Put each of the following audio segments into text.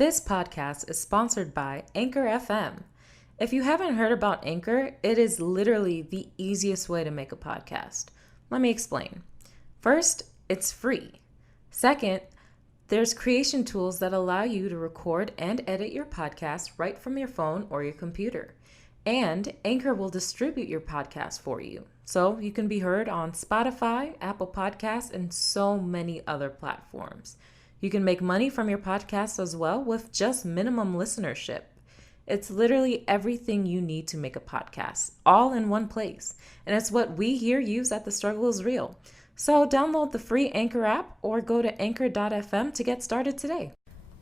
This podcast is sponsored by Anchor FM. If you haven't heard about Anchor, it is literally the easiest way to make a podcast. Let me explain. First, it's free. Second, there's creation tools that allow you to record and edit your podcast right from your phone or your computer. And Anchor will distribute your podcast for you, so you can be heard on Spotify, Apple Podcasts, and so many other platforms. You can make money from your podcast as well with just minimum listenership. It's literally everything you need to make a podcast, all in one place. And it's what we here use at The Struggle is Real. So download the free Anchor app or go to anchor.fm to get started today.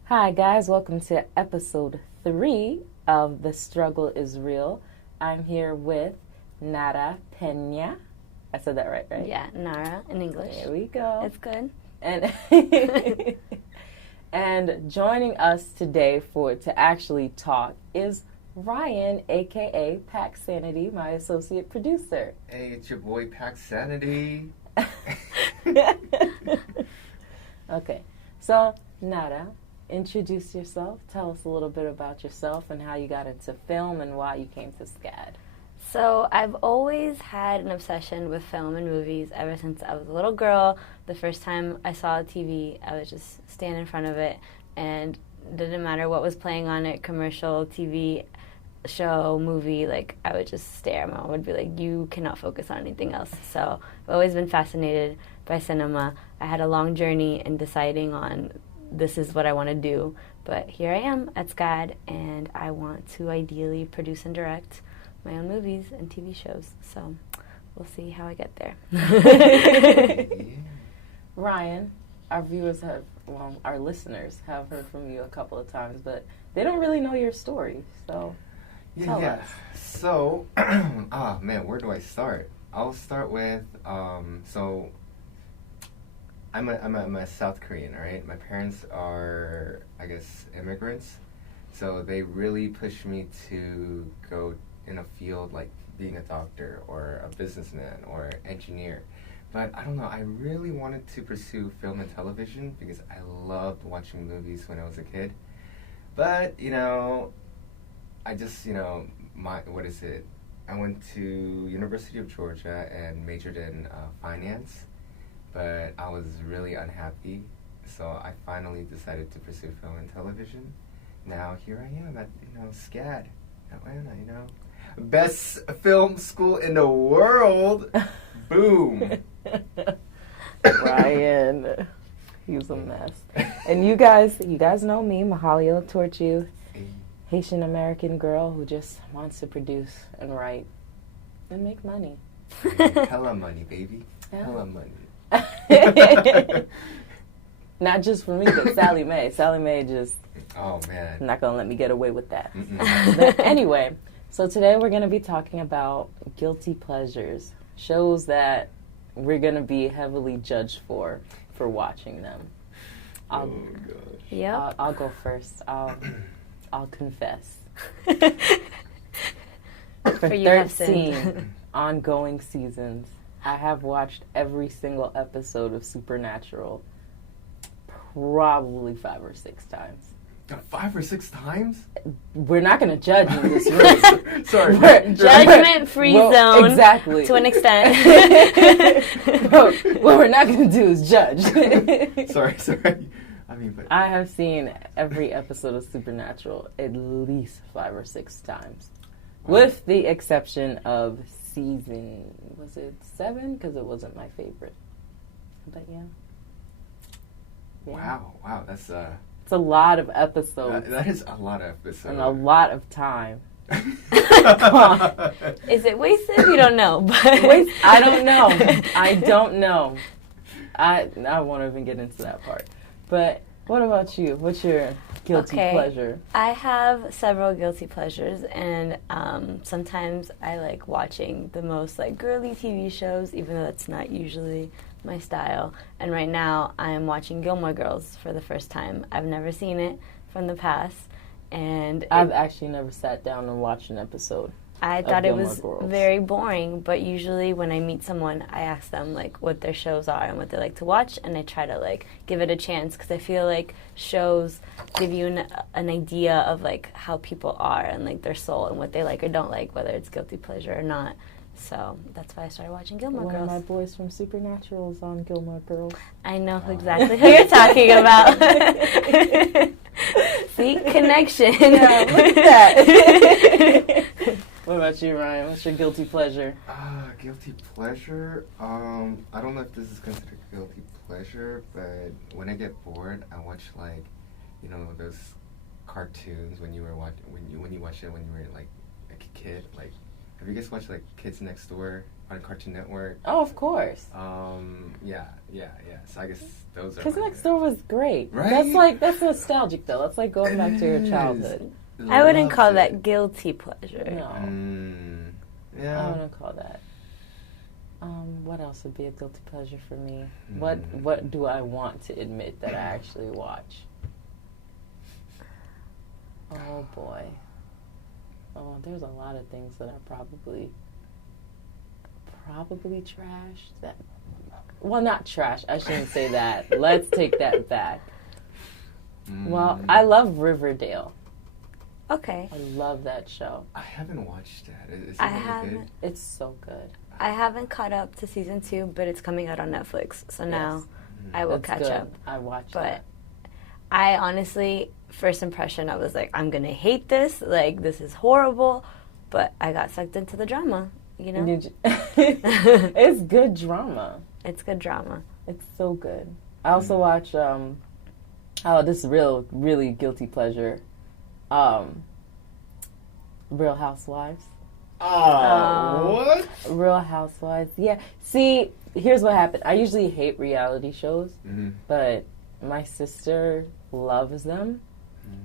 Hi guys, welcome to episode 3 of The Struggle is Real. I'm here with Narah, Pena. I said that right? Yeah, Narah in English. There we go. It's good. And and joining us today to actually talk is Ryan, aka Pack Sanity, my associate producer. Hey, it's your boy Pack Sanity. Okay, so Narah, introduce yourself. Tell us a little bit about yourself and how you got into film and why you came to SCAD. So I've always had an obsession with film and movies ever since I was a little girl. The first time I saw a TV, I would just stand in front of it, and it didn't matter what was playing on it, commercial, TV, show, movie, like I would just stare. My mom would be like, you cannot focus on anything else. So I've always been fascinated by cinema. I had a long journey in deciding on this is what I want to do, but here I am at SCAD, and I want to ideally produce and direct my own movies and TV shows. So we'll see how I get there. Ryan, our listeners have heard from you a couple of times, but they don't really know your story. So tell us. So, man, where do I start? I'll start with, so I'm a South Korean, right? My parents are, I guess, immigrants. So they really pushed me to go in a field like being a doctor or a businessman or engineer. But I don't know, I really wanted to pursue film and television because I loved watching movies when I was a kid. But, I just, I went to University of Georgia and majored in finance, but I was really unhappy. So I finally decided to pursue film and television. Now here I am at, SCAD, Atlanta, Best film school in the world. Boom. Ryan, he was a mess. And you guys know me, Mahalio Torchu, Haitian American girl who just wants to produce and write and make money. Hella money, baby. Yeah. Hella money. Not just for me, but Sally Mae. Sally Mae just... Oh, man. Not going to let me get away with that. But anyway, so today we're going to be talking about guilty pleasures. Shows that we're going to be heavily judged for watching them. Oh, gosh. Yep. I'll go first. I'll confess. For 13 ongoing seasons, I have watched every single episode of Supernatural probably 5 or 6 times. 5 or 6 times? We're not going to judge in this room. Sorry. Judgment-free zone. Exactly. To an extent. What we're not going to do is judge. Sorry. I have seen every episode of Supernatural at least 5 or 6 times. Wow. With the exception of season, was it 7? Because it wasn't my favorite. But yeah. Wow. That's it's a lot of episodes. That is a lot of episodes. And a lot of time. Is it wasted? We don't know. But I don't know. I don't know. I won't even get into that part. But what about you? What's your guilty pleasure? I have several guilty pleasures, and sometimes I like watching the most like girly TV shows, even though that's not usually my style. And right now I am watching Gilmore Girls for the first time. I've never seen it from the past, and I've actually never sat down and watched an episode. I thought it was Gilmore Girls. very boring, but usually when I meet someone, I ask them like what their shows are and what they like to watch, and I try to like give it a chance because I feel like shows give you an idea of like how people are and like their soul and what they like or don't like, whether it's guilty pleasure or not. So that's why I started watching Gilmore One Girls. of my boys from Supernatural is on Gilmore Girls. I know exactly who you're talking about. See, connection. Yeah, look at that. What about you, Ryan? What's your guilty pleasure? Guilty pleasure? I don't know if this is considered guilty pleasure, but when I get bored, I watch like, you know, those cartoons when you were when you watched it when you were like a kid. Like, have you guys watched like Kids Next Door on Cartoon Network? Oh, of course. Yeah. So I guess those are. Kids Next Door was great. Right? That's nostalgic though. That's like going back to your childhood. I wouldn't call Loved that it. guilty pleasure. No, Yeah. I wouldn't call that. What else would be a guilty pleasure for me? What do I want to admit that I actually watch? Oh boy. Oh, there's a lot of things that are probably trash. Well, not trash. I shouldn't say that. Let's take that back. Well, I love Riverdale. Okay. I love that show. I haven't watched that. Is it I really haven't. good? It's so good. I haven't caught up to season 2, but it's coming out on Netflix, so now I will That's catch good. up. I watched But that. I honestly, first impression, I was like, I'm gonna hate this. Like, this is horrible. But I got sucked into the drama. You know, It's good drama. it's good drama. It's so good. I also watch. This is really guilty pleasure. Real Housewives. What? Real Housewives. Yeah. See, here's what happened. I usually hate reality shows, but my sister loves them.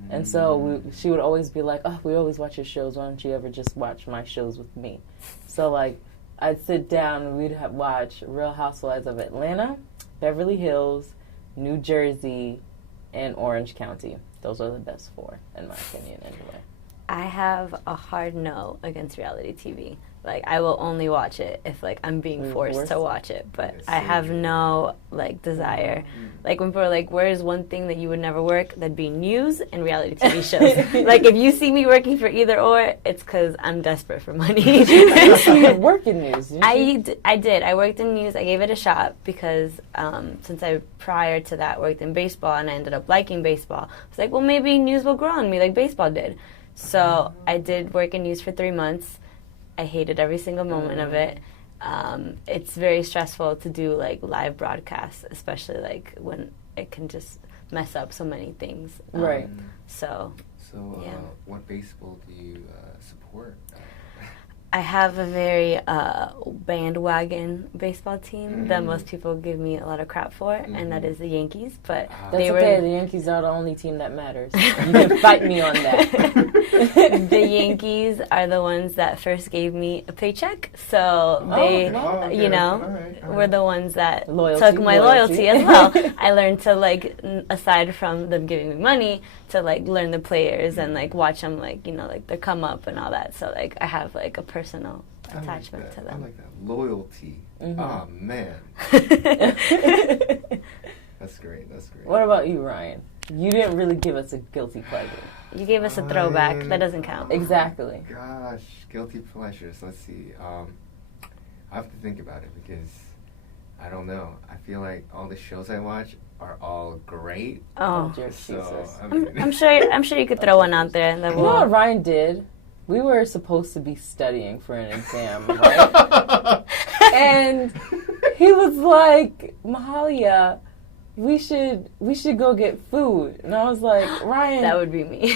And so she would always be like, oh, we always watch your shows. Why don't you ever just watch my shows with me? So, like, I'd sit down and we'd watch Real Housewives of Atlanta, Beverly Hills, New Jersey, and Orange County. Those are the best 4, in my opinion, anyway. I have a hard no against reality TV. Like, I will only watch it if, like, I'm being forced to watch it. But I have no, like, desire. Like, when people are like, where is one thing that you would never work? That'd be news and reality TV shows. Like, if you see me working for either or, it's because I'm desperate for money. You work in news, didn't you? I did. I worked in news. I gave it a shot because since I, prior to that, worked in baseball and I ended up liking baseball, I was like, well, maybe news will grow on me like baseball did. So I did work in news for 3 months. I hated every single moment of it. It's very stressful to do like live broadcasts, especially like when it can just mess up so many things. Right. So yeah. What baseball do you support? I have a very bandwagon baseball team that most people give me a lot of crap for, and that is the Yankees. But That's okay. The Yankees are the only team that matters. You can fight me on that. The Yankees are the ones that first gave me a paycheck, so they, you know, were the ones that took my loyalty as well. I learned to, like, aside from them giving me money, to, like, learn the players and, like, watch them, like, you know, like, their come up and all that. So, like, I have, like, a personal attachment to them. I like that. Loyalty. Oh, man. That's great. What about you, Ryan? You didn't really give us a guilty pleasure. You gave us a throwback. That doesn't count. Exactly. Gosh, guilty pleasures. Let's see. I have to think about it because I don't know. I feel like all the shows I watch are all great. Oh, so I'm sure you could throw one out there. That you know what Ryan did? We were supposed to be studying for an exam, right? And he was like, Mahalia, we should go get food. And I was like, Ryan, that would be me.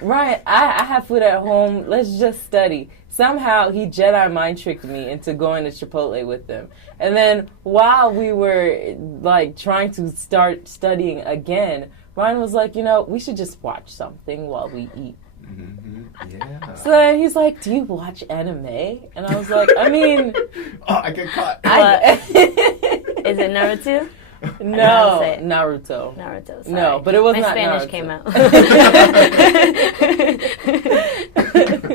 Ryan, I have food at home. Let's just study. Somehow he Jedi mind tricked me into going to Chipotle with them. And then while we were like trying to start studying again, Ryan was like, you know, we should just watch something while we eat. Yeah. So then he's like, do you watch anime? And I was like, I mean... I get caught. Is it Naruto? No, Naruto. Naruto, sorry. No, but it was My not Spanish Naruto. came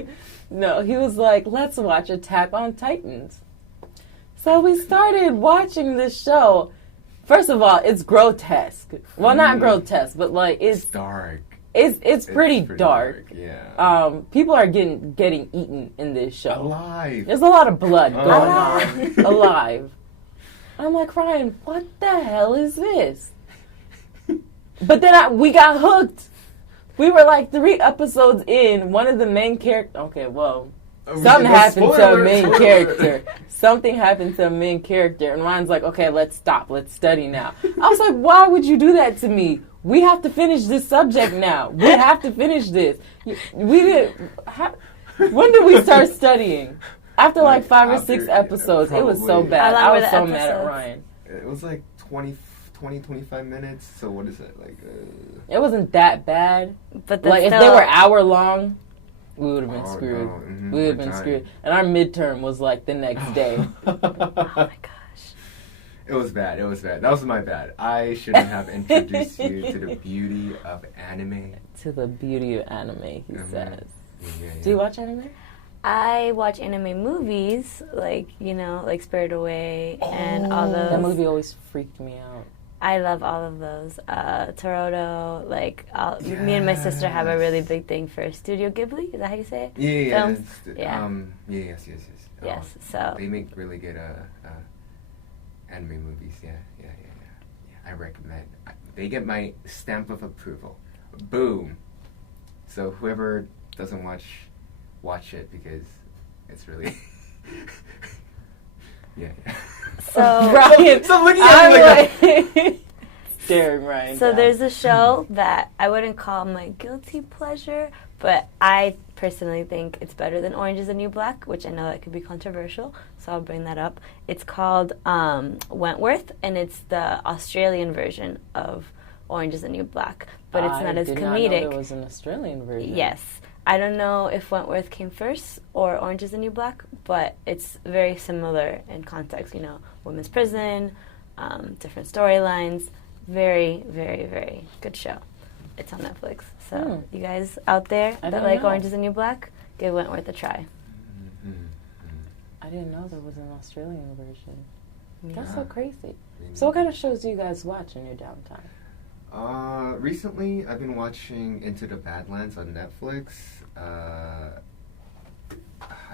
out. No, he was like, let's watch Attack on Titans. So we started watching this show. First of all, it's grotesque. Well, not grotesque, but like It's dark. It's pretty dark. Yeah. People are getting eaten in this show. Alive. There's a lot of blood going Alive. on. Alive. I'm like, Ryan, what the hell is this? But then we got hooked. We were like 3 episodes in. One of the main characters. Okay, well, something happened to a main character. Something happened to a main character, and Ryan's like, "Okay, let's stop. Let's study now." I was like, "Why would you do that to me? We have to finish this subject now. We have to finish this." We did. When did we start studying? After like 5 or 6 episodes, it was so bad. I was so mad at Ryan. It was like 20, 25 minutes. So what is it like? It wasn't that bad. But like if they were hour long, we would have been Oh, screwed. no. Mm-hmm. We would have been screwed. And our midterm was like the next day. Oh my gosh. It was bad. It was bad. That was my bad. I shouldn't have introduced you to the beauty of anime. To the beauty of anime, he says. Yeah. Do you watch anime? I watch anime movies, like, you know, like Spirited Away and all those. That movie always freaked me out. I love all of those. Toronto, like, me and my sister have a really big thing for Studio Ghibli. Is that how you say it? Yeah. Films? Yes. Yes, so. They make really good anime movies. Yeah. I recommend. They get my stamp of approval. Boom. So whoever doesn't watch it because it's really. Yeah. So Ryan, Stop looking at me like that. Staring Ryan. So down. there's a show that I wouldn't call my guilty pleasure, but I personally think it's better than Orange is the New Black, which I know that could be controversial, so I'll bring that up. It's called Wentworth, and it's the Australian version of Orange is the New Black, but it's not as did comedic. Not know there was an Australian version. Yes. I don't know if Wentworth came first or Orange is the New Black, but it's very similar in context, you know, women's prison, different storylines. Very, very, very good show. It's on Netflix. So you guys out there that like Orange is the New Black, give Wentworth a try. I didn't know there was an Australian version. Yeah. That's so crazy. So what kind of shows do you guys watch in your downtime? Recently, I've been watching Into the Badlands on Netflix. I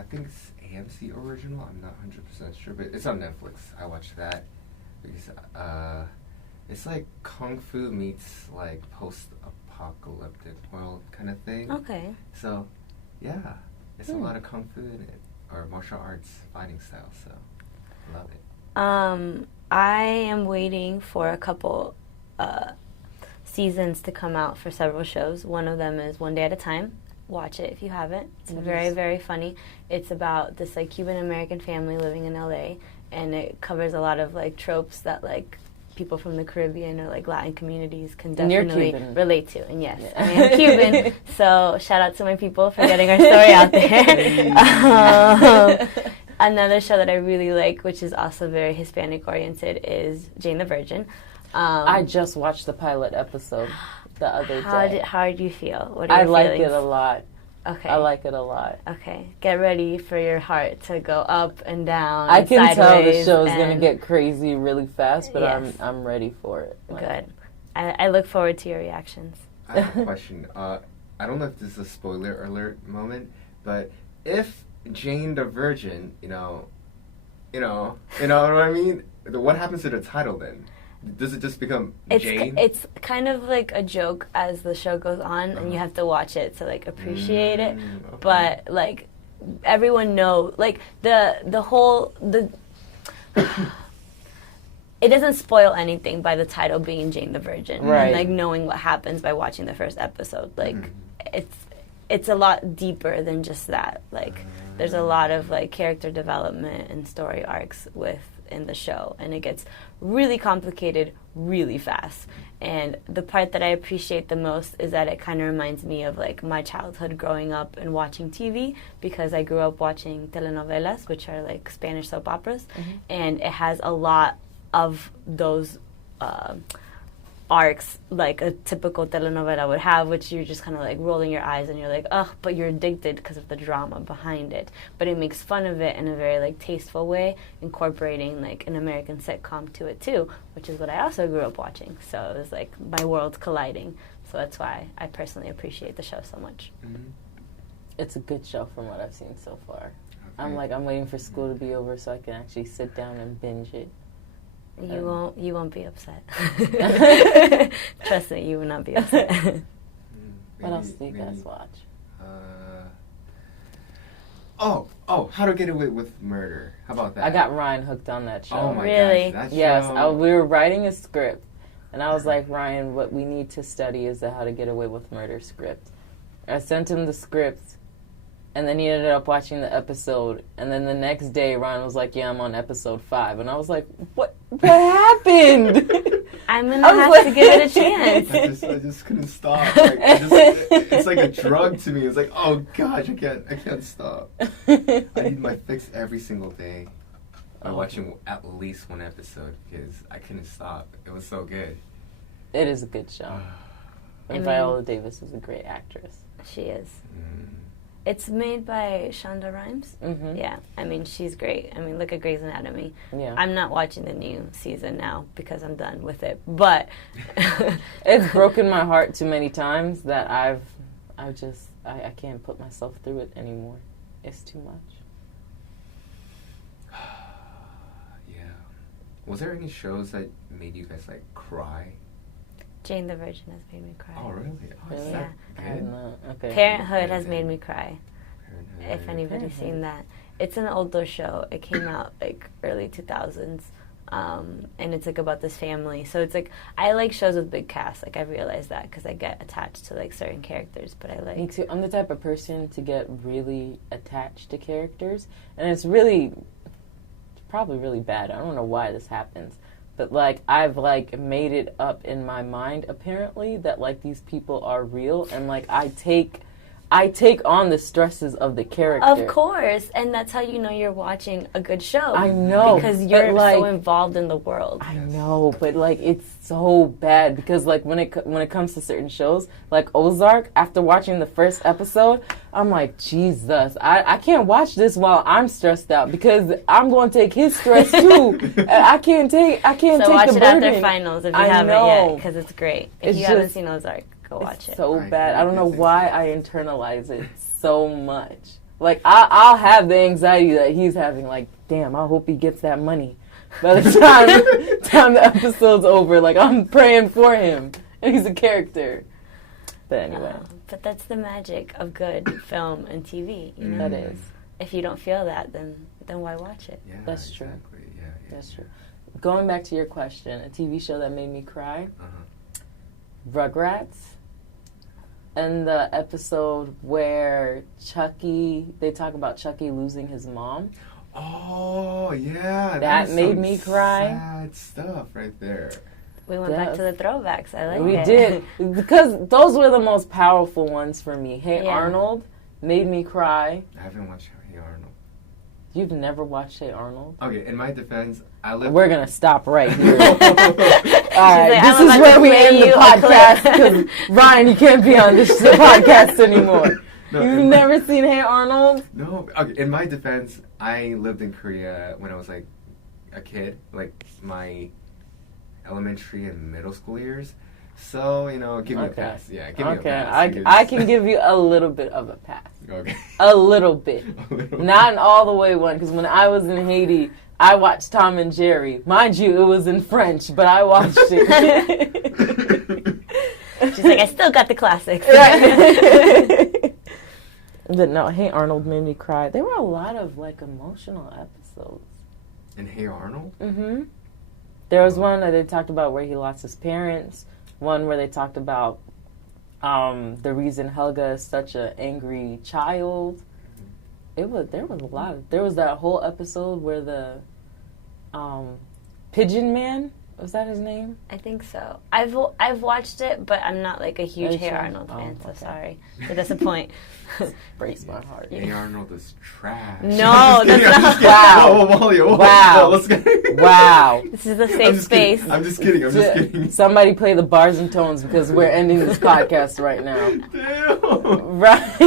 think it's AMC original. I'm not 100% sure, but it's on Netflix. I watched that because it's like kung fu meets like post-apocalyptic world kind of thing. Okay. So, yeah, it's a lot of kung fu in it, or martial arts fighting style. So, love it. I am waiting for a couple seasons to come out for several shows. One of them is One Day at a Time. Watch it if you haven't. It's very, very funny. It's about this like Cuban American family living in LA, and it covers a lot of like tropes that like people from the Caribbean or like Latin communities can definitely relate to. And yes, I am Cuban, so shout out to my people for getting our story out there. Another show that I really like, which is also very Hispanic oriented, is Jane the Virgin. I just watched the pilot episode the other day. How did you feel? What are your like feelings? it a lot. Okay. I like it a lot. Okay. Get ready for your heart to go up and down. I and can tell the sideways show's going to get crazy really fast, but Yes. I'm ready for it. Good. I look forward to your reactions. I have a question. I don't know if this is a spoiler alert moment, but if Jane the Virgin, you know what I mean? What happens to the title then? Does it just become Jane? It's kind of like a joke as the show goes on, and you have to watch it to like appreciate it. Okay. But like everyone knows, like the it doesn't spoil anything by the title being Jane the Virgin, right? And like knowing what happens by watching the first episode. Like it's a lot deeper than just that. Like there's a lot of like character development and story arcs within the show, and it gets really complicated really fast. And the part that I appreciate the most is that it kind of reminds me of like my childhood growing up and watching TV, because I grew up watching telenovelas, which are like Spanish soap operas, and it has a lot of those arcs like a typical telenovela would have, which you're just kind of like rolling your eyes and you're like, ugh, but you're addicted because of the drama behind it. But it makes fun of it in a very like tasteful way, incorporating like an American sitcom to it too, which is what I also grew up watching. So it was like my worlds colliding. So that's why I personally appreciate the show so much. Mm-hmm. It's a good show from what I've seen so far. I'm waiting for school to be over so I can actually sit down and binge it. You won't be upset. Trust me, you will not be upset. What else do you guys watch? How to Get Away with Murder. How about that? I got Ryan hooked on that show. Oh my Really? gosh, that Yes, show. we were writing a script, and I was like, Ryan, what we need to study is the How to Get Away with Murder script. I sent him the script, and then he ended up watching the episode, and then the next day, Ryan was like, yeah, I'm on episode 5, and I was like, what happened? I'm going to have to give it a chance. I just couldn't stop. Like, it's like a drug to me. It's like, oh gosh, I can't stop. I need my fix every single day by watching at least one episode because I couldn't stop. It was so good. It is a good show. And Viola Davis is a great actress. She is. It's made by Shonda Rhimes. Mm-hmm. Yeah, I mean, she's great. I mean, look at Grey's Anatomy. Yeah. I'm not watching the new season now because I'm done with it. But it's broken my heart too many times that I can't put myself through it anymore. It's too much. Yeah. Was there any shows that made you guys like cry? Jane the Virgin has made me cry. Oh really? Oh, is Really? that good? Okay. Parenthood has made me cry. Parenthood. If anybody's Parenthood. seen that. It's an older show. It came out like early 2000s. And it's like about this family. So it's like, I like shows with big casts. Like I realized that because I get attached to like certain characters. But I like... Me too. I'm the type of person to get really attached to characters. And it's probably really bad. I don't know why this happens. But, like, I've, like, made it up in my mind, apparently, that, like, these people are real. And, like, I take on the stresses of the character. Of course. And that's how you know you're watching a good show. I know. Because you're like, so involved in the world. I know, but, like, it's so bad. Because, like, when it comes to certain shows, like Ozark, after watching the first episode, I'm like, Jesus, I can't watch this while I'm stressed out because I'm going to take his stress too. And I can't take the burden. So watch it after finals if you haven't yet, because it's great. If It's you haven't just- seen Ozark, go watch It's it. so I bad. I don't know know. why I internalize it so much. Like, I'll have the anxiety that he's having. Like, damn, I hope he gets that money. By the time the episode's over, like, I'm praying for him. And he's a character. But anyway. But that's the magic of good film and TV. You know? That is. If you don't feel that, then why watch it? Yeah, That's true. exactly. Yeah. That's true. Going back to your question, a TV show that made me cry, Uh-huh. Rugrats. And the episode where they talk about Chucky losing his mom. Oh yeah, That is made some me cry. Sad stuff right there. We went back to the throwbacks. I like it. We did. Because those were the most powerful ones for me. Hey Yeah. Arnold made me cry. I haven't watched Hey Arnold. You've never watched Hey Arnold? Okay, in my defense, I lived. We're going to stop right here. All She's right, like, this I'm is about where to we play end the you a podcast clip. because Ryan, you can't be on this podcast anymore. No, You've in never seen Hey Arnold? No, okay. In my defense, I lived in Korea when I was like a kid, like my elementary and middle school years. So give me a pass. Yeah, give me a pass. I can give you a little bit of a pass. Okay. A little bit. A little Not an all the way one, because when I was in Haiti, I watched Tom and Jerry. Mind you, it was in French, but I watched it. She's like, I still got the classics. But no, Hey Arnold made me cry. There were a lot of like emotional episodes. In Hey Arnold? Mm-hmm. There was one that they talked about where he lost his parents. One where they talked about the reason Helga is such an angry child. There was a lot. There was that whole episode where the Pigeon Man Was that his name? I think so. I've watched it, but I'm not like a huge Hey Hey Sean. Arnold fan, so Okay. sorry to disappoint. Breaks my heart. Hey Arnold is trash. No, that's I'm just not. kidding. Wow. Whoa, Wow. let's go. Wow. This is a I'm safe just space. kidding. I'm just kidding. Somebody play the bars and tones because we're ending this podcast right now. Damn. Right.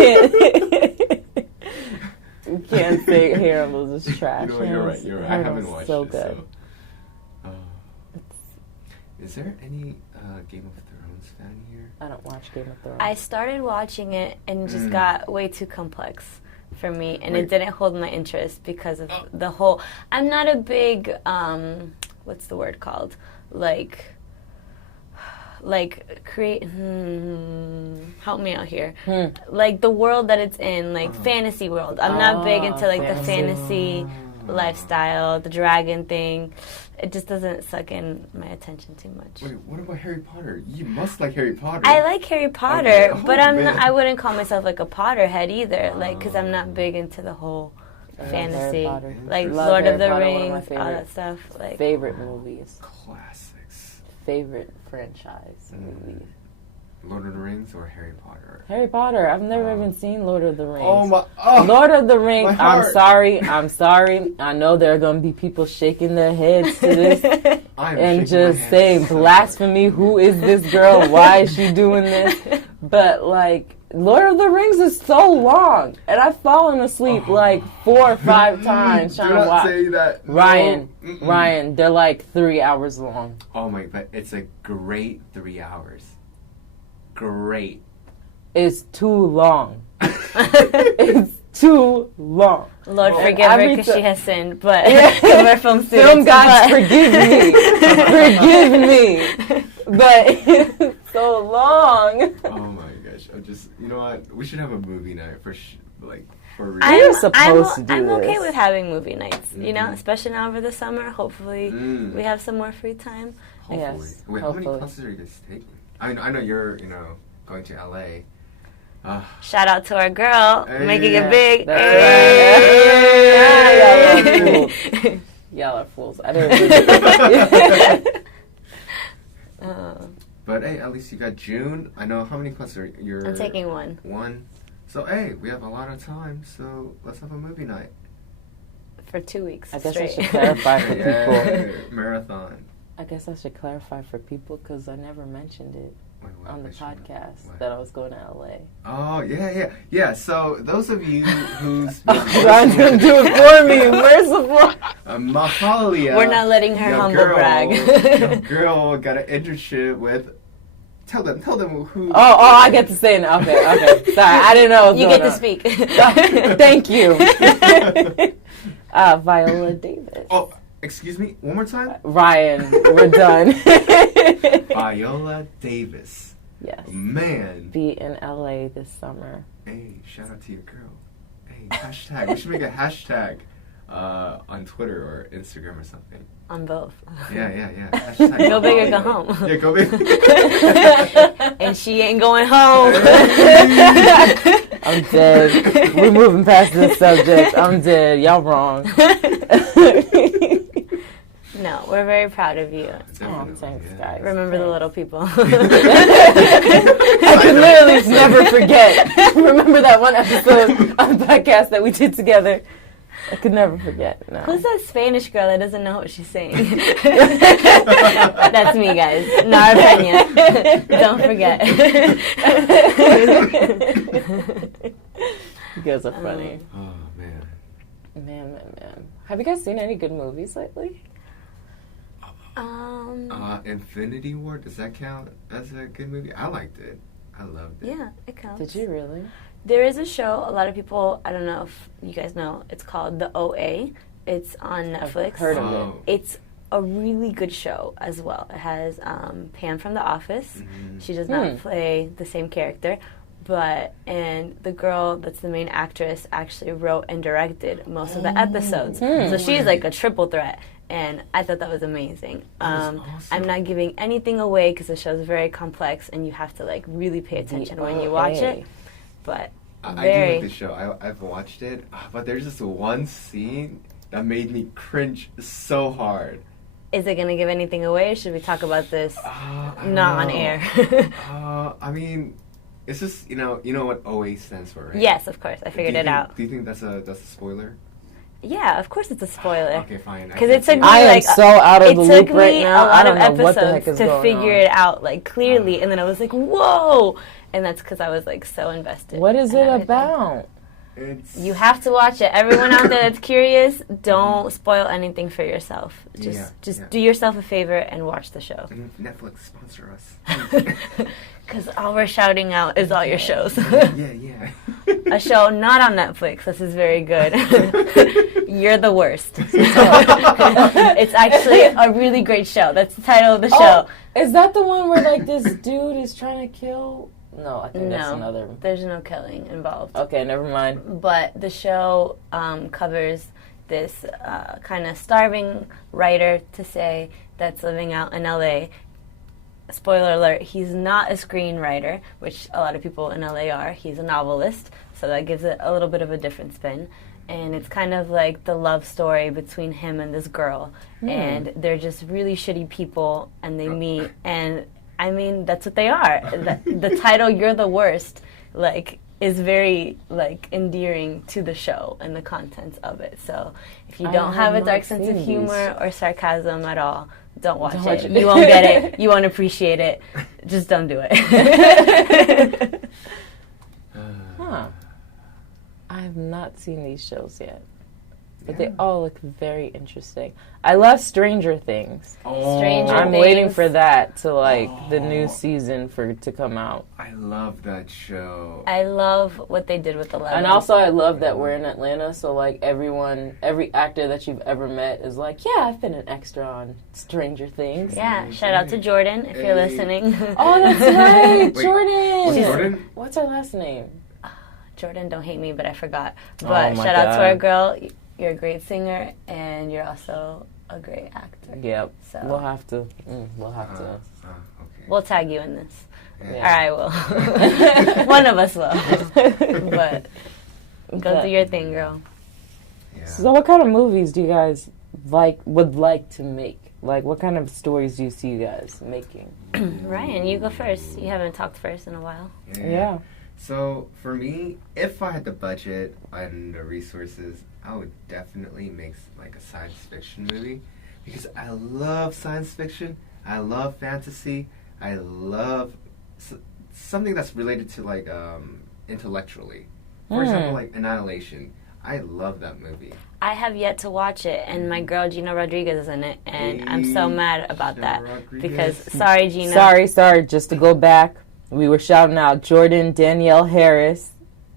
You can't say Hey Arnold is trash. You know, you're right. You're right. I haven't watched so it. good. So. Is there any Game of Thrones fan here? I don't watch Game of Thrones. I started watching it and it just got way too complex for me, and Wait. it didn't hold my interest because of the whole. I'm not a big what's the word called? Like create. Help me out here. Like the world that it's in, like fantasy world. I'm not big into like the fantasy lifestyle, the dragon thing. It just doesn't suck in my attention too much. Wait, what about Harry Potter? You must like Harry Potter. I like Harry Potter, Okay. Oh, but man. I wouldn't call myself like a Potterhead either, like because I'm not big into the whole fantasy, Harry Potter. like Love Lord Harry of the Potter, one of my Rings, all favorite- that stuff. Like Favorite movies. Classics. Favorite franchise movies. Lord of the Rings or Harry Potter? Harry Potter. I've never even seen Lord of the Rings. Oh my! Oh, Lord of the Rings. My I'm heart. sorry. I'm sorry. I know there are going to be people shaking their heads to this I am and shaking my just hand saying so blasphemy. Who is this girl? Why is she doing this? But like, Lord of the Rings is so long, and I've fallen asleep like 4 or 5 times Do trying to not watch. say that. No. Ryan, Mm-mm. Ryan, they're like 3 hours long. Oh my! But it's a great 3 hours. Great. It's too long. It's too long. Lord Well, forgive her every because she ti- has sinned, but Yeah. give her film students. Film gods, but- forgive me. Forgive me. But it's so long. Oh my gosh! I'm just. You know what? We should have a movie night for like for real. We're supposed to do I'm okay this. with having movie nights, you know, Mhm. especially now over the summer. Hopefully, we have some more free time. Hopefully. Yes, Wait, how many hopefully. classes are you guys taking? I know you're going to LA. Shout out to our girl, Hey. making it big. That's Hey. right. Y'all are fools. I didn't. But hey, at least you got June. I know how many classes are you're. I'm taking one. One. So hey, we have a lot of time. So let's have a movie night. For 2 weeks I guess I straight. should clarify for people. Yeah, marathon. I guess I should clarify for people because I never mentioned it Wait, what, on the which one? podcast What? that I was going to LA. Oh yeah. So those of you who's Ryan's gonna do it for me. Merciful. Mahalia. We're not letting her your humble girl, brag. Your girl got an internship with. Tell them who. Oh, I get to say it now. Okay. Sorry, I didn't know. What was You going get to on. speak. Thank you. Viola Davis. Oh, excuse me. One more time. Ryan, we're done. Viola Davis. Yes. Man. Be in LA this summer. Hey, shout out to your girl. Hey, hashtag. We should make a hashtag on Twitter or Instagram or something. On both. Yeah. Hashtag Go big or Mahalia. go home. Yeah, go big. And she ain't going home. I'm dead. We're moving past this subject. I'm dead. Y'all wrong. No, we're very proud of you. Definitely, thanks, yeah. guys. Remember the little people. I could literally just never forget. Remember that one episode on the podcast that we did together? I could never forget. No. Who's that Spanish girl that doesn't know what she's saying? That's me, guys. Narah Pena. Don't forget. You guys are funny. Oh man. Man. Have you guys seen any good movies lately? Infinity War. Does that count as a good movie? I liked it. I loved it. Yeah, it counts. Did you really? There is a show, a lot of people, I don't know if you guys know, it's called The OA. It's on Netflix. I've heard of it. Oh. It's a really good show as well. It has Pam from The Office. Mhm. She does not play the same character, and the girl that's the main actress actually wrote and directed most of the episodes. So she's like a triple threat, and I thought that was amazing. That is awesome. I'm not giving anything away because the show is very complex, and you have to like really pay attention when you watch it. But I do very like the show. I've watched it, but there's just one scene that made me cringe so hard. Is it going to give anything away, or should we talk about this not on air? I mean, it's just, you know what OA stands for, right? Yes, of course. I figured it out. Do you think that's a spoiler? Yeah, of course it's a spoiler. Okay, fine. Because it took me I am so out of the loop right now. a lot of I don't know what the heck episodes is to going figure on. it out like clearly, and then I was like, whoa! And that's because I was like so invested. What is in it everything. about? You have to watch it. Everyone out there that's curious, don't spoil anything for yourself. Just do yourself a favor and watch the show. Netflix, sponsor us. Because all we're shouting out is all your shows. Yeah. A show not on Netflix. This is very good. You're the worst. It's actually a really great show. That's the title of the show. Is that the one where like this dude is trying to kill? No, I think that's another. There's no killing involved. Okay, never mind. But the show covers this kind of starving writer, to say, that's living out in LA. Spoiler alert, he's not a screenwriter, which a lot of people in LA are. He's a novelist, so that gives it a little bit of a different spin. And it's kind of like the love story between him and this girl. And they're just really shitty people, and they meet, and I mean, that's what they are. The title, You're the Worst, like, is very, like, endearing to the show and the contents of it. So if you don't have a dark sense of humor or sarcasm at all, don't watch it. You won't get it. You won't appreciate it. Just don't do it. I have not seen these shows yet. But they all look very interesting. I love Stranger Things. I'm waiting for that to the new season to come out. I love that show. I love what they did with 11. And also I love that we're in Atlanta, so like every actor that you've ever met is like, yeah, I've been an extra on Stranger Things. Yeah, shout out to Jordan if you're listening. Oh, that's right, Wait, Jordan. what's Jordan? What's her last name? Jordan, don't hate me, but I forgot. But my shout out to God. our girl. You're a great singer, and you're also a great actor. Yep. So We'll have to. Okay. we'll tag you in this. Yeah. Or I will. One of us will. But go do your thing, girl. Yeah. So what kind of movies do you guys would like to make? Like, what kind of stories do you see you guys making? Ryan, you go first. You haven't talked first in a while. Yeah. So, for me, if I had the budget and the resources, I would definitely make, like, a science fiction movie. Because I love science fiction. I love fantasy. I love something that's related to, like, intellectually. For example, like, Annihilation. I love that movie. I have yet to watch it, and my girl Gina Rodriguez is in it, and I'm so mad about that. Because, sorry, Gina. Sorry, just to go back. We were shouting out Jordan Danielle Harris,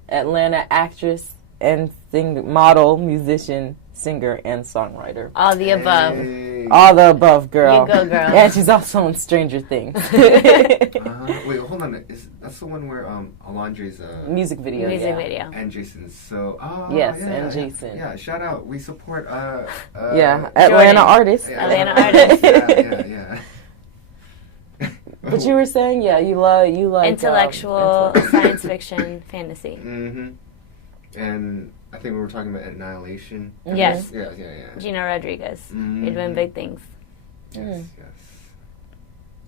Atlanta actress and model, musician, singer, and songwriter. All the above. Hey. All the above, girl. You go, girl. And she's also in Stranger Things. Wait, hold on. That's the one where Alondre's music video. And Jason's so. Yes, yeah, and Jason. Yeah, shout out. We support. Atlanta artists. Atlanta artists. Yeah. But you were saying, you like intellectual science fiction fantasy. Mm-hmm. And I think we were talking about Annihilation. Yes. Yeah. Gina Rodriguez. Mm-hmm. You're doing big things. Yes.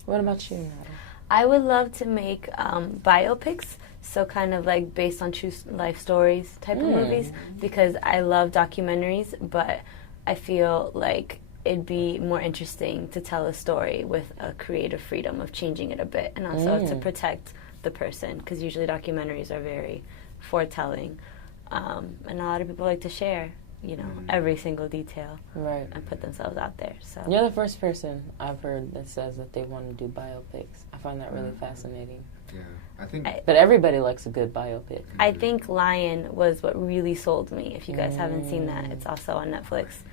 What about you, Nada? I would love to make biopics, so kind of like based on true life stories type of movies, because I love documentaries, but I feel like it'd be more interesting to tell a story with a creative freedom of changing it a bit, and also to protect the person, because usually documentaries are very foretelling, and a lot of people like to share, every single detail, right, and put themselves out there. So you're the first person I've heard that says that they want to do biopics. I find that really fascinating. Yeah, I think. But everybody likes a good biopic. I think Lion was what really sold me. If you guys haven't seen that, it's also on Netflix.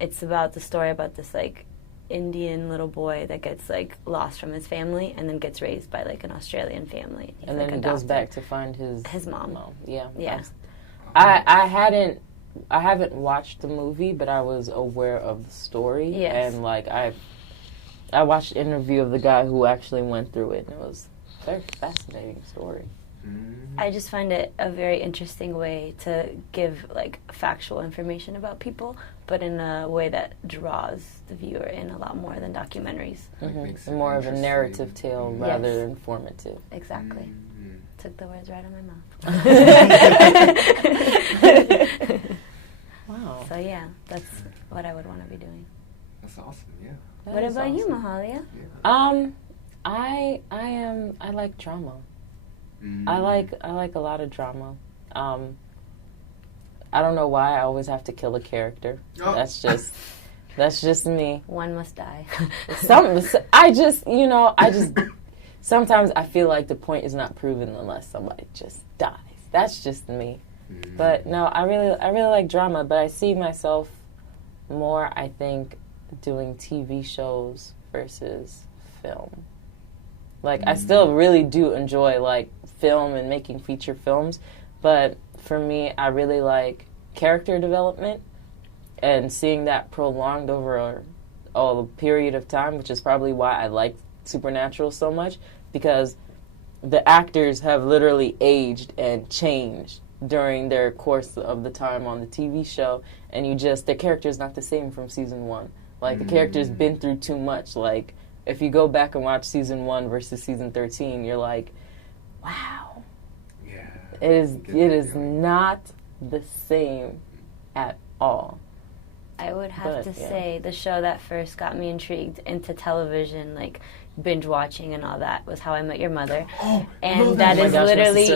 It's about the story about this like Indian little boy that gets like lost from his family and then gets raised by like an Australian family. He's, and then he goes back to find his mom. Yeah. Yeah. I haven't watched the movie, but I was aware of the story. Yes. And like I watched an interview of the guy who actually went through it, and it was a very fascinating story. I just find it a very interesting way to give like factual information about people, but in a way that draws the viewer in a lot more than documentaries. More of a narrative tale rather than informative. Exactly. Took the words right out of my mouth. Wow. So yeah, that's what I would want to be doing. That's awesome. Yeah. What about you, Mahalia? I like drama. I like a lot of drama. I don't know why I always have to kill a character. Oh. That's just me. One must die. Sometimes I feel like the point is not proven unless somebody just dies. That's just me. But no, I really like drama, but I see myself more, I think, doing TV shows versus film. Like, I still really do enjoy, like, film and making feature films, but for me, I really like character development and seeing that prolonged over a period of time, which is probably why I like Supernatural so much, because the actors have literally aged and changed during their course of the time on the TV show, and their character is not the same from season 1. Like, the character's been through too much. Like, if you go back and watch season 1 versus season 13, you're like, wow. Yeah. It is not the same at all. I would have to say the show that first got me intrigued into television, like binge watching and all that, was How I Met Your Mother. And that is literally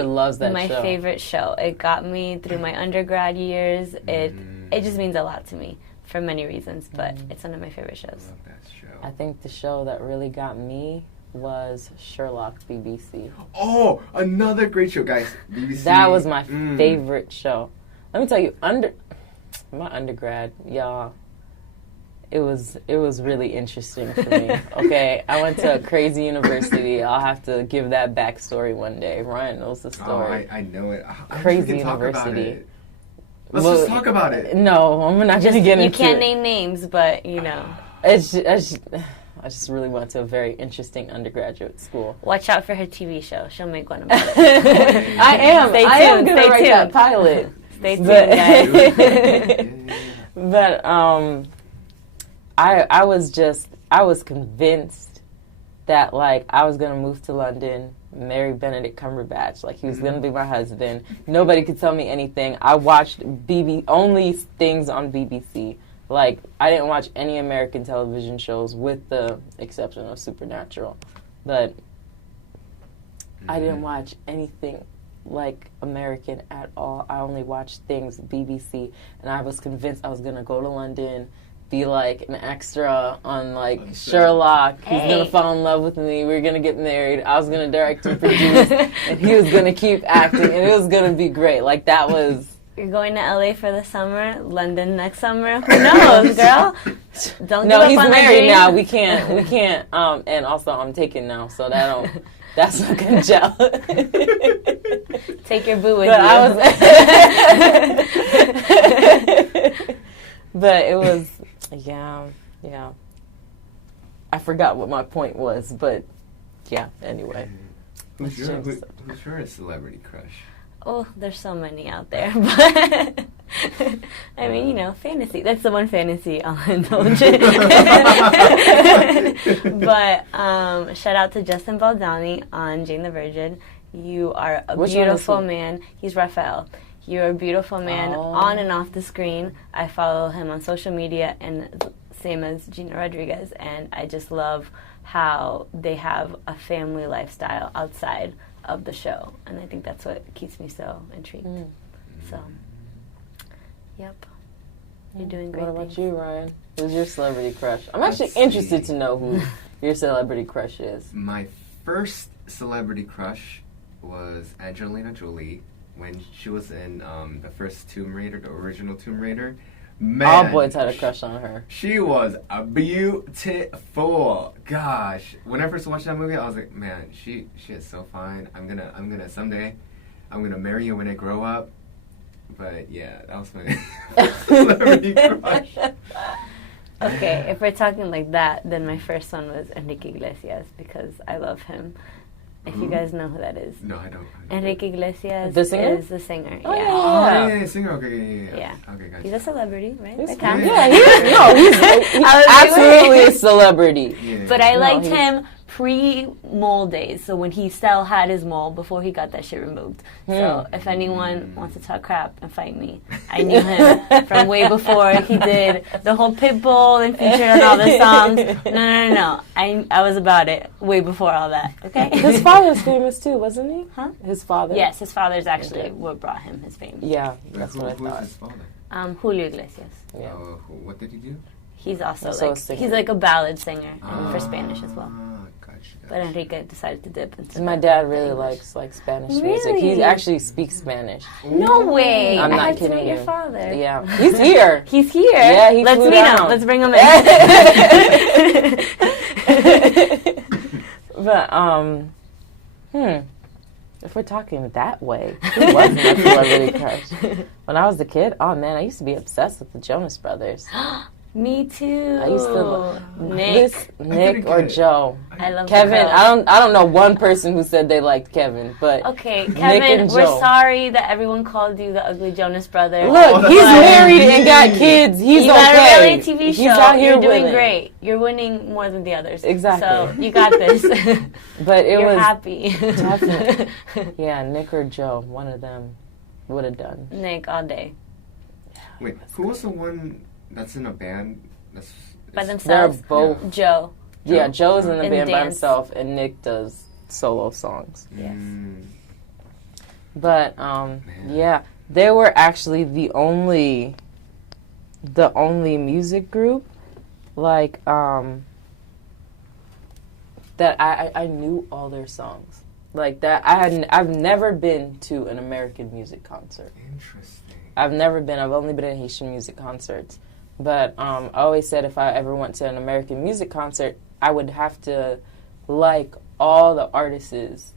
my favorite show. It got me through my undergrad years. It just means a lot to me for many reasons, but it's one of my favorite shows. I love that show. I think the show that really got me was Sherlock, BBC. Oh, another great show, guys. BBC. That was my favorite show. Let me tell you, my undergrad, y'all, it was really interesting for me. Okay, I went to a crazy university. I'll have to give that backstory one day. Ryan knows the story. Oh, I know it. Crazy university. Let's just talk about it. No, I'm not going to get into it. You can't name names, but, you know. I just really went to a very interesting undergraduate school. Watch out for her TV show. She'll make one about it. I am going to write that pilot. Stay tuned, guys. But I was convinced that, like, I was going to move to London, marry Benedict Cumberbatch. Like, he was going to be my husband. Nobody could tell me anything. I watched only things on BBC. Like, I didn't watch any American television shows with the exception of Supernatural. But I didn't watch anything like American at all. I only watched things BBC, and I was convinced I was going to go to London, be like an extra on like Sherlock. He's going to fall in love with me. We're going to get married. I was going to direct and produce, and he was going to keep acting, and it was going to be great. Like, that was... You're going to LA for the summer, London next summer. Who knows, girl? Don't No, give he's up on married that now. We can't. And also, I'm taken now, so that's not gonna gel. Take your boo with But you. But it was, yeah. I forgot what my point was, but yeah. Anyway, Who's your celebrity crush? Oh, there's so many out there, but I mean, you know, fantasy. That's the one fantasy I'll indulge in. But shout out to Justin Baldoni on Jane the Virgin. You are a beautiful man. He's Raphael. You're a beautiful man on and off the screen. I follow him on social media, and same as Gina Rodriguez, and I just love how they have a family lifestyle outside of the show, and I think that's what keeps me so intrigued. So, yep, you're doing great. What about things. you, Ryan? Who's your celebrity crush? I'm actually interested to know who your celebrity crush is. My first celebrity crush was Angelina Jolie when she was in the first Tomb Raider, the original Tomb Raider. Man, all boys had a crush on her. She was beautiful. Gosh, when I first watched that movie, I was like, man, she is so fine. I'm gonna someday, I'm gonna marry you when I grow up. But yeah, that was my celebrity crush. Okay, if we're talking like that, then my first one was Enrique Iglesias because I love him. If you guys know who that is. No, I don't. Enrique Iglesias The singer? is the singer. Oh, yeah. Oh, yeah, singer. Okay, yeah. Yeah. Okay, gotcha. He's a celebrity, right? He's, That counts. yeah, he's absolutely a celebrity. Yeah. But I No, liked he's- him pre-mole days, so when he still had his mole before he got that shit removed. So if anyone wants to talk crap and fight me, I knew him from way before he did the whole Pitbull and featured on all the songs. No. I was about it way before all that, okay? His father's famous too, wasn't he? Huh? His father? Yes, his father's actually what brought him his fame. Yeah, that's what I Who is thought. his father? Julio Iglesias. Yeah. What did he do? He's also Also a like singer. he's like a ballad singer for Spanish as well. Gotcha. But Enrique decided to dip into My dad really likes like Spanish music. Really? He actually speaks Spanish. No way! I'm I not had to kidding meet your you. father. Yeah, he's here. He's here. Yeah, he Let's flew meet down. him. Let's bring him in. But if we're talking that way, who was my celebrity crush? When I was a kid, oh man, I used to be obsessed with the Jonas Brothers. Me too. I used to Nick. Nick or Joe. I love Kevin. the girls. I don't know one person who said they liked Kevin, but Okay, Nick Kevin, and we're Joe. sorry that everyone called you the ugly Jonas brother. Look, he's married and got kids. He's you okay. got a reality TV show. He's out here You're doing winning. great. You're winning more than the others. Exactly. So you got this. But it You're was happy. definitely, yeah, Nick or Joe. One of them would have done. Nick all day. Wait, who was the one that's in a band? That's By it's- They're themselves. both. Joe. Yeah, Joe's in the And band by dance. himself, and Nick does solo songs. Yes. But yeah, they were actually the only music group like that I knew all their songs. Like that I've never been to an American music concert. Interesting. I've only been at Haitian music concerts. But I always said if I ever went to an American music concert, I would have to like all the artists'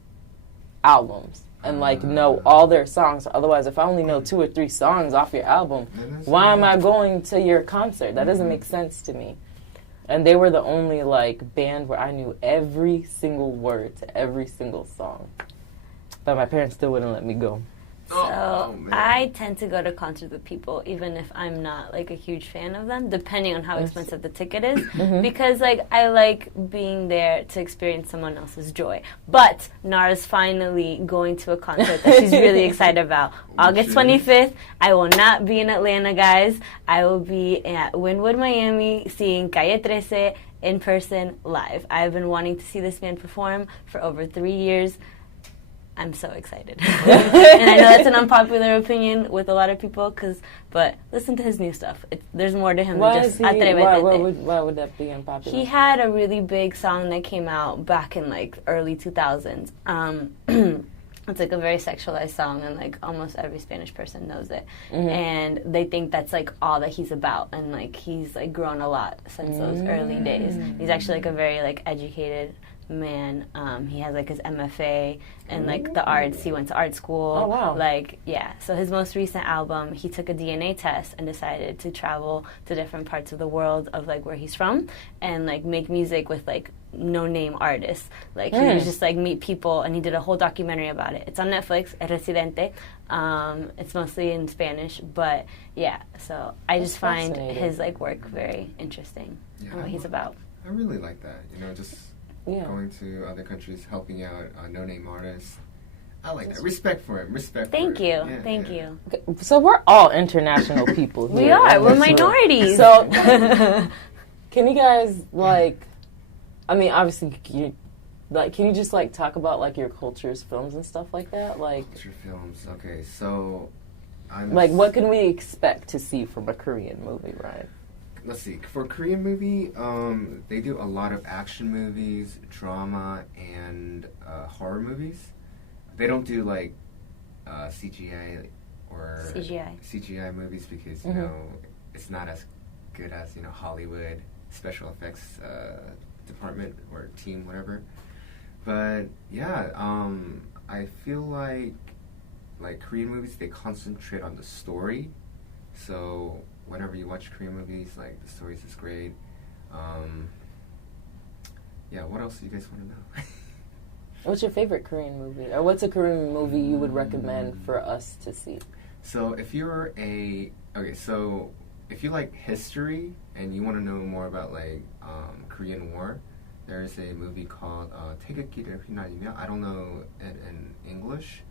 albums and like know all their songs. Otherwise, if I only know 2 or 3 songs off your album, why am I going to your concert? That doesn't make sense to me. And they were the only like band where I knew every single word to every single song. But my parents still wouldn't let me go. So I tend to go to concerts with people, even if I'm not like a huge fan of them, depending on how expensive the ticket is, because like I like being there to experience someone else's joy. But Narah's finally going to a concert that she's really excited about. August 25th, I will not be in Atlanta, guys. I will be at Wynwood, Miami, seeing Calle 13 in person live. I've been wanting to see this man perform for over 3 years. I'm so excited. And I know that's an unpopular opinion with a lot of people, but listen to his new stuff. There's more to him than just Atrévete. Why would that be unpopular? He had a really big song that came out back in like early 2000s. It's like a very sexualized song, and like almost every Spanish person knows it. And they think that's like all that he's about, and like he's like grown a lot since those early days. He's actually like a very like educated man. He has like his MFA and like the arts. He went to art school. Oh wow! Like yeah. So his most recent album, he took a DNA test and decided to travel to different parts of the world of like where he's from and like make music with like no-name artists. Like he was just like meet people, and he did a whole documentary about it. It's on Netflix, El Residente. It's mostly in Spanish, but yeah. So I just find his like work very interesting and what he's about. I really like that. Just going to other countries, helping out no-name artists. I like that. Respect for him. Thank you. Yeah, Thank you. So we're all international people here. We are. We're minorities. So can you guys like? I mean, obviously, can you just like talk about like your culture's films and stuff like that? Like culture films. Okay, so what can we expect to see from a Korean movie, Ryan? Let's see. For a Korean movie, they do a lot of action movies, drama, and horror movies. They don't do like CGI or CGI movies because it's not as good as Hollywood special effects department or team, whatever. But yeah, I feel like Korean movies, they concentrate on the story. So whenever you watch Korean movies, like the stories is great. Yeah, what else do you guys want to know? What's your favorite Korean movie? Or what's a Korean movie you would recommend for us to see? So if you're so if you like history and you want to know more about like Korean War, there's a movie called 태극기를 휘날리며. I don't know it in English.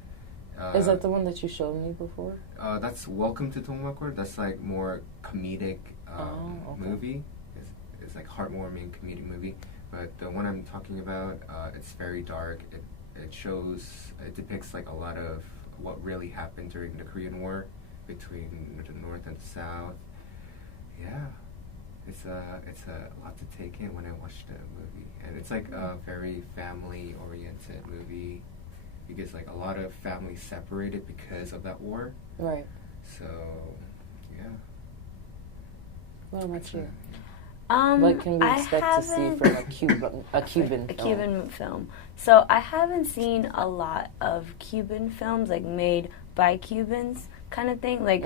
Is that the one that you showed me before? That's Welcome to Tongwakor. That's like more comedic movie. It's like heartwarming comedic movie. But the one I'm talking about, it's very dark. It depicts like a lot of what really happened during the Korean War between the North and the South. Yeah, it's a lot to take in when I watched the movie, and it's like a very family-oriented movie because like a lot of families separated because of that war. Right. So, yeah. What about you? What can we expect to see from a Cuban film? Cuban film. So I haven't seen a lot of Cuban films, like made by Cubans kind of thing. Like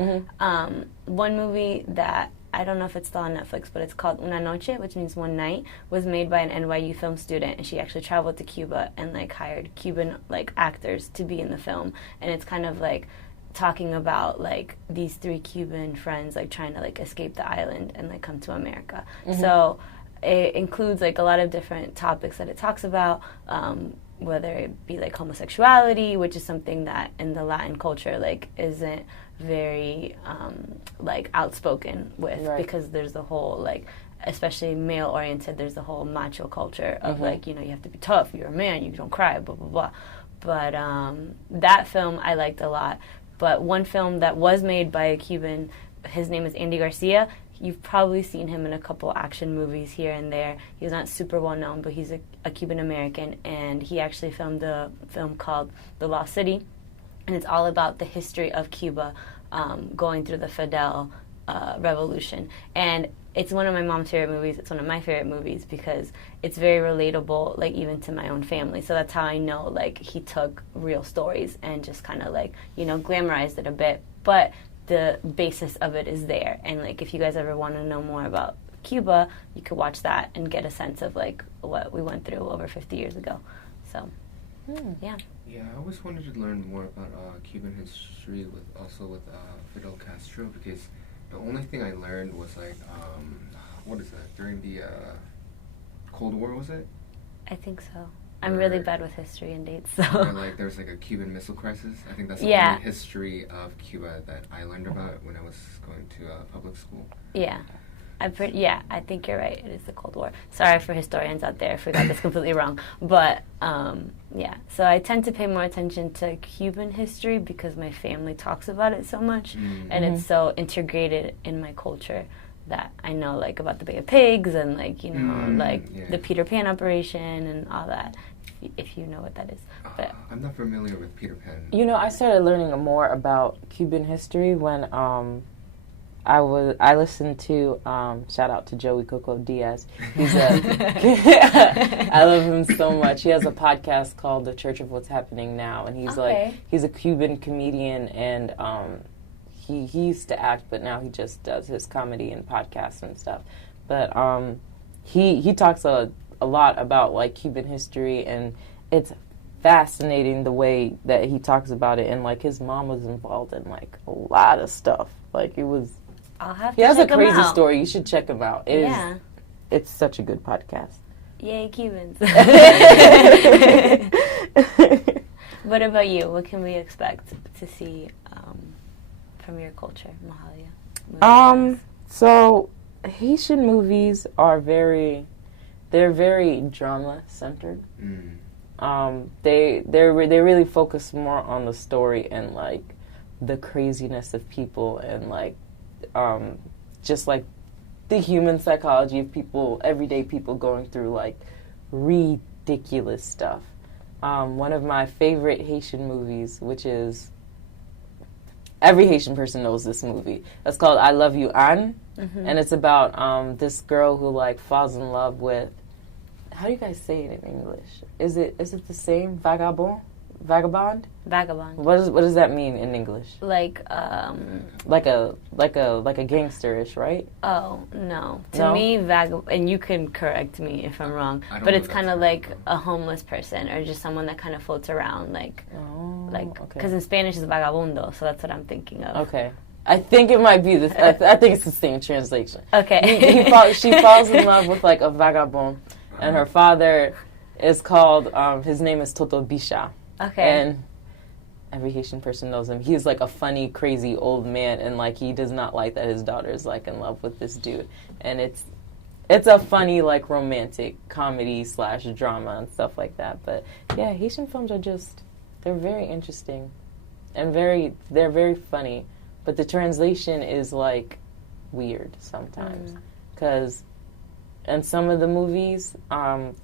one movie that, I don't know if it's still on Netflix, but it's called Una Noche, which means one night, was made by an NYU film student, and she actually traveled to Cuba and like hired Cuban like actors to be in the film. And it's kind of like talking about like these three Cuban friends like trying to like escape the island and like come to America. So it includes like a lot of different topics that it talks about, whether it be like homosexuality, which is something that in the Latin culture like isn't very like outspoken with, because there's the whole like, especially male oriented, there's the whole macho culture of like, you know, you have to be tough, you're a man, you don't cry, blah blah blah. But that film I liked a lot. But one film that was made by a Cuban, his name is Andy Garcia. You've probably seen him in a couple action movies here and there. He's not super well known, but he's a Cuban American, and he actually filmed a film called The Lost City, and it's all about the history of Cuba going through the Fidel Revolution. And it's one of my mom's favorite movies. It's one of my favorite movies because it's very relatable, like even to my own family. So that's how I know, like, he took real stories and just kind of like, you know, glamorized it a bit. But the basis of it is there. And like, if you guys ever want to know more about Cuba, you could watch that and get a sense of like what we went through over 50 years ago. So, yeah. Yeah, I always wanted to learn more about Cuban history with Fidel Castro, because the only thing I learned was like, what is that, during the Cold War, was it? I think so. I'm really bad with history and dates, so. Or like there was like a Cuban Missile Crisis. I think that's the only history of Cuba that I learned about when I was going to public school. Yeah. I think you're right. It is the Cold War. Sorry for historians out there if we got this completely wrong. But, yeah. So I tend to pay more attention to Cuban history because my family talks about it so much. And it's so integrated in my culture that I know, like, about the Bay of Pigs and, like, you know, the Peter Pan operation and all that, if you know what that is. But I'm not familiar with Peter Pan. You know, I started learning more about Cuban history when I listened to shout out to Joey Coco Diaz. He's I love him so much. He has a podcast called The Church of What's Happening Now, and he's a Cuban comedian, and he used to act, but now he just does his comedy and podcasts and stuff. But he talks a lot about like Cuban history, and it's fascinating the way that he talks about it. And like his mom was involved in like a lot of stuff. Like it was. I'll have to He has a check him crazy out. story. You should check him out. It's such a good podcast. Yay, Cubans. What about you? What can we expect to see from your culture, Mahalia? So Haitian movies are very drama centered. They really focus more on the story and like the craziness of people and like just like the human psychology of people, everyday people going through like ridiculous stuff. One of my favorite Haitian movies, which is every Haitian person knows this movie. It's called I Love You, Anne, and it's about this girl who like falls in love with. How do you guys say it in English? Is it the same? Vagabond? Vagabond? Vagabond. What does that mean in English? Like a gangsterish, right? Oh, no. To No? me, vagabond, and you can correct me if I'm wrong, but it's kind of like a homeless person or just someone that kind of floats around, like, okay. because in Spanish it's vagabundo, so that's what I'm thinking of. Okay. I think it might be this. I think it's the same translation. Okay. She falls in love with like a vagabond, and her father is called. His name is Toto Bisha. Okay. And every Haitian person knows him. He's like a funny, crazy old man, and like he does not like that his daughter is like in love with this dude. And it's a funny like romantic comedy / drama and stuff like that. But yeah, Haitian films are they're very interesting, and they're very funny. But the translation is, like, weird sometimes. Because in some of the movies,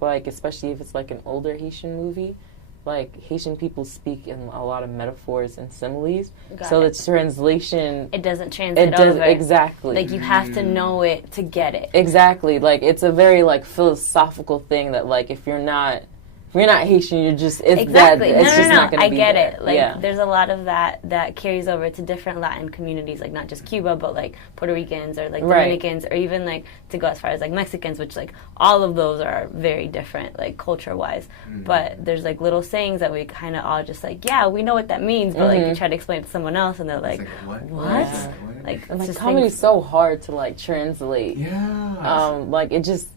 like, especially if it's, like, an older Haitian movie, like, Haitian people speak in a lot of metaphors and similes. The translation... It doesn't translate over. Exactly. Like, you have to know it to get it. Exactly. Like, it's a very, like, philosophical thing that, like, if you're not Haitian, you're just... Exactly. It's just No. not gonna I be get there. it. Like, there's a lot of that carries over to different Latin communities, like, not just Cuba, but, like, Puerto Ricans or, like, Dominicans, or even, like, to go as far as, like, Mexicans, which, like, all of those are very different, like, culture-wise. But there's, like, little sayings that we kind of all just, like, yeah, we know what that means, but, like, you try to explain it to someone else, and they're like, what? Yeah. Like, and, like, just comedy's so hard to, like, translate. Yeah. Like, it just...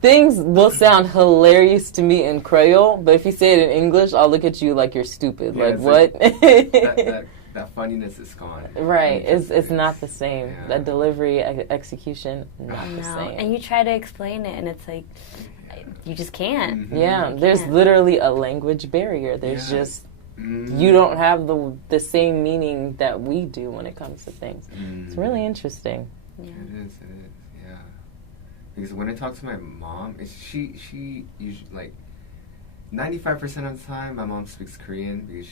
Things will sound hilarious to me in Creole, but if you say it in English, I'll look at you like you're stupid. Yeah, like, what? that funniness is gone. Right. It's not the same. Yeah. That delivery, execution, not the same. And you try to explain it, and it's like, you just can't. Yeah, there's literally a language barrier. There's just... You don't have the same meaning that we do when it comes to things. It's really interesting. Yeah. It is, yeah. Because when I talk to my mom, she usually, like, 95% of the time, my mom speaks Korean because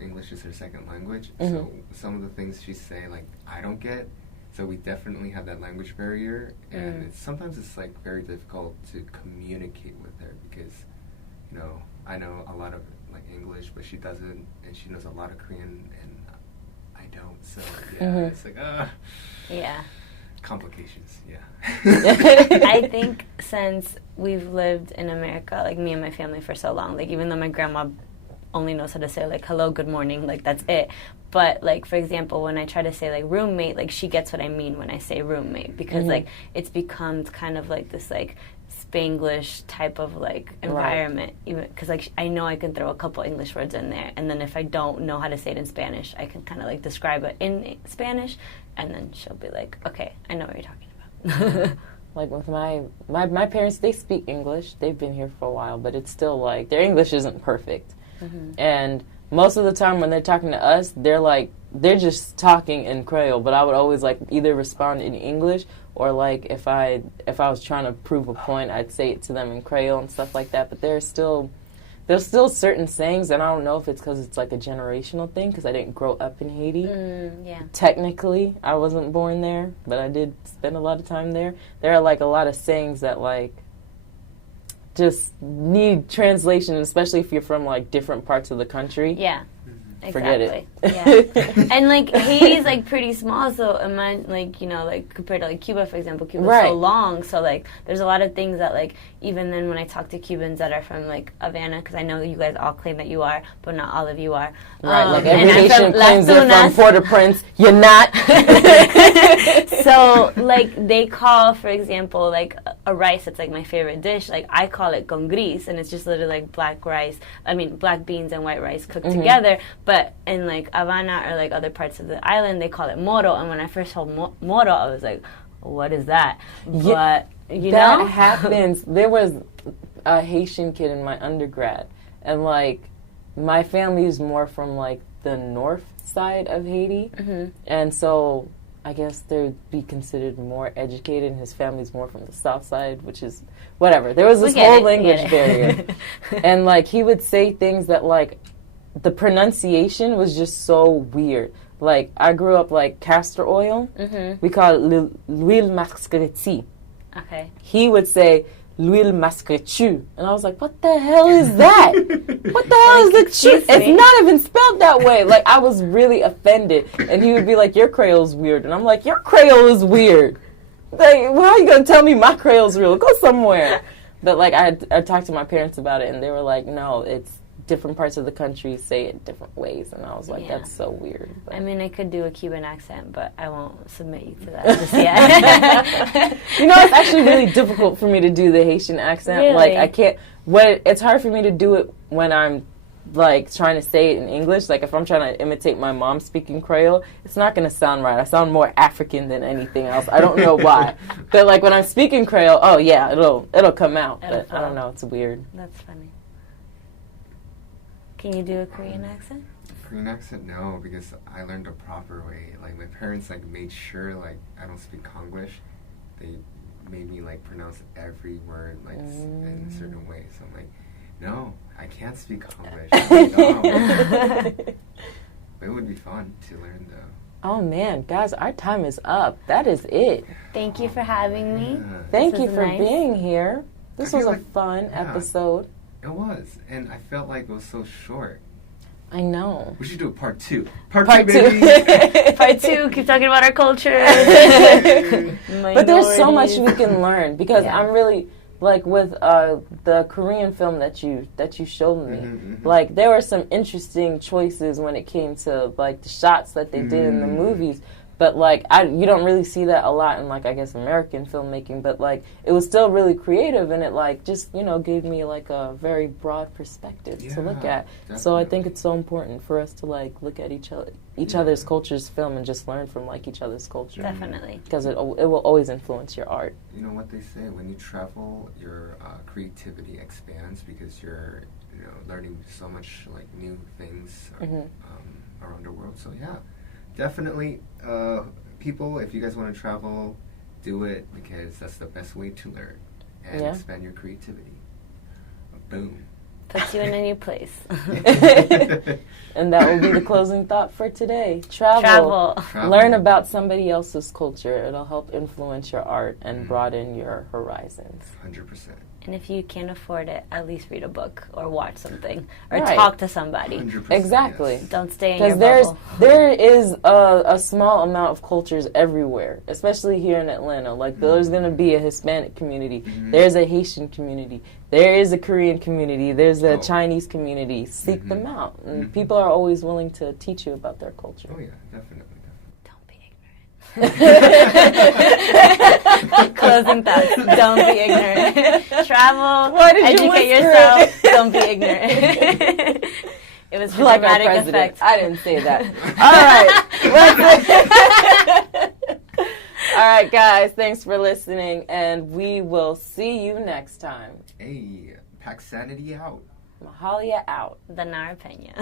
English is her second language. So some of the things she say, like, I don't get. So we definitely have that language barrier, and sometimes it's like very difficult to communicate with her because, you know, I know a lot of like English, but she doesn't, and she knows a lot of Korean, and I don't. So yeah, it's like yeah. Complications, yeah. I think since we've lived in America, like me and my family for so long, like even though my grandma only knows how to say like hello, good morning, like that's it. But like for example, when I try to say like roommate, like she gets what I mean when I say roommate because like it's become kind of like this like Spanglish type of like environment, even because like I know I can throw a couple English words in there, and then if I don't know how to say it in Spanish, I can kind of like describe it in Spanish, and then she'll be like, okay, I know what you're talking about. Like with my parents, they speak English. They've been here for a while, but it's still like their English isn't perfect. And most of the time when they're talking to us, they're just talking in Creole, but I would always like either respond in English or like if I was trying to prove a point, I'd say it to them in Creole and stuff like that. But there's still certain sayings, and I don't know if it's because it's like a generational thing because I didn't grow up in Haiti. Yeah. Technically, I wasn't born there, but I did spend a lot of time there. There are like a lot of sayings that like just need translation, especially if you're from like different parts of the country. Yeah. Forget exactly. it. Yeah. And like Haiti's like pretty small, so imagine like, you know, like compared to like Cuba, for example, Cuba's so long, so like there's a lot of things that like even then when I talk to Cubans that are from like Havana, because I know you guys all claim that you are, but not all of you are. Right, like every Haitian claims they're from Port-au-Prince. You're not. So like they call, for example, like a rice that's like my favorite dish, like I call it con gris, and it's just literally like black beans and white rice cooked together. But in like Havana or like other parts of the island, they call it moro. And when I first heard moro, I was like, what is that? But you that know, happens. There was a Haitian kid in my undergrad, and like my family is more from like the north side of Haiti, and so I guess they'd be considered more educated, and his family's more from the south side, which is whatever. There was this whole language barrier, and like he would say things that like the pronunciation was just so weird. Like I grew up like castor oil, we call it l'huile mascariti. Okay. He would say l'huile masquechu. And I was like, what the hell is that? What the hell is the chu? It's not even spelled that way. Like, I was really offended. And he would be like, your Creole's weird. And I'm like, your Creole is weird. Like, how are you going to tell me my Creole's real? Go somewhere. But, like, I talked to my parents about it, and they were like, no, it's different parts of the country say it different ways. And I was like, that's so weird. But. I mean, I could do a Cuban accent, but I won't submit you to that just yet. You know, it's actually really difficult for me to do the Haitian accent. Really? Like, I can't, it's hard for me to do it when I'm, like, trying to say it in English. Like, if I'm trying to imitate my mom speaking Creole, it's not going to sound right. I sound more African than anything else. I don't know why. But, like, when I'm speaking Creole, oh, yeah, it'll come out. But I don't know. It's weird. That's funny. Can you do a Korean accent? Korean accent? No, because I learned a proper way. Like, my parents, like, made sure, like, I don't speak Konglish. They made me, like, pronounce every word, like, in a certain way. So I'm like, no, I can't speak Konglish. No. But it would be fun to learn, though. Oh, man. Guys, our time is up. That is it. Thank you for having me. Thank you for being here. This was a fun episode. It was, and I felt like it was so short. I know. We should do a part 2. Part two. Baby. Part 2, keep talking about our culture. But there's so much we can learn because I'm really, like, with the Korean film that you showed me, like, there were some interesting choices when it came to, like, the shots that they did in the movies. But, like, you don't really see that a lot in, like, I guess, American filmmaking. But, like, it was still really creative, and it, like, just, you know, gave me, like, a very broad perspective to look at. Definitely. So I think it's so important for us to, like, look at each other's cultures film and just learn from, like, each other's culture. Definitely. Because it will always influence your art. You know what they say? When you travel, your creativity expands because you're, you know, learning so much, like, new things around the world. So, yeah. Definitely, people, if you guys want to travel, do it because that's the best way to learn and expand your creativity. Boom. Puts you in a new place. And that will be the closing thought for today. Travel. Learn about somebody else's culture. It'll help influence your art and broaden your horizons. 100%. And if you can't afford it, at least read a book or watch something or talk to somebody. Exactly. Yes. Don't stay in your bubble. Because there is a small amount of cultures everywhere, especially here in Atlanta. Like, there's going to be a Hispanic community. There's a Haitian community. There is a Korean community. There's a Chinese community. Seek them out. And people are always willing to teach you about their culture. Oh, yeah, definitely. Closing thoughts. Don't be ignorant. Travel. Educate yourself. Don't be ignorant. It was for like dramatic our president. effect. I didn't say that. All right. All right, guys. Thanks for listening, and we will see you next time. Hey, Pack Sanity out. Mahalia out. The Narah Pena.